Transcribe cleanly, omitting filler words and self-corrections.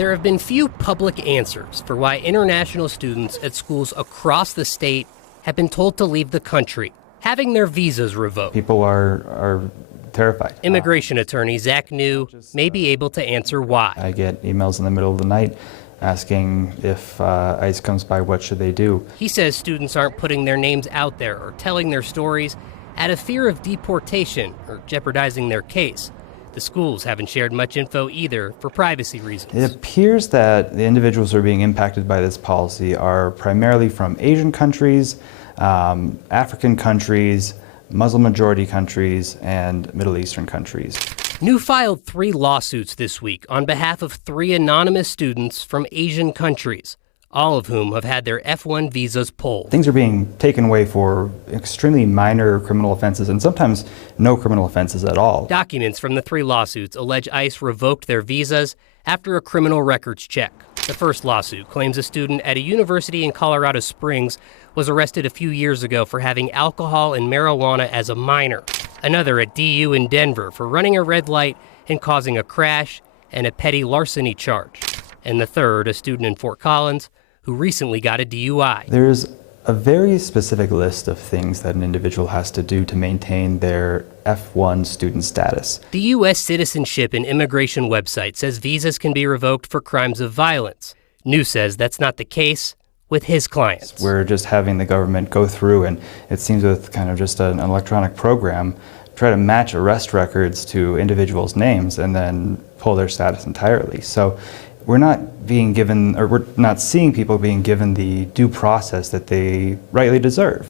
There have been few public answers for why international students at schools across the state have been told to leave the country, having their visas revoked. People are terrified. Immigration attorney Zach New may be able to answer why. I get emails in the middle of the night asking if ICE comes by, what should they do? He says students aren't putting their names out there or telling their stories out of fear of deportation or jeopardizing their case. The schools haven't shared much info either for privacy reasons. It appears that the individuals who are being impacted by this policy are primarily from Asian countries, African countries, Muslim majority countries, and Middle Eastern countries. New filed 3 lawsuits this week on behalf of 3 anonymous students from Asian countries, all of whom have had their F-1 visas pulled. Things are being taken away for extremely minor criminal offenses and sometimes no criminal offenses at all. Documents from the 3 lawsuits allege ICE revoked their visas after a criminal records check. The first lawsuit claims a student at a university in Colorado Springs was arrested a few years ago for having alcohol and marijuana as a minor. Another at DU in Denver for running a red light and causing a crash and a petty larceny charge. And the third, a student in Fort Collins who recently got a DUI. There's a very specific list of things that an individual has to do to maintain their F1 student status. The U.S. Citizenship and Immigration website says visas can be revoked for crimes of violence. New says that's not the case with his clients. We're just having the government go through, and it seems with kind of just an electronic program, try to match arrest records to individuals' names and then pull their status entirely. So we're not being given, or we're not seeing people being given the due process that they rightly deserve.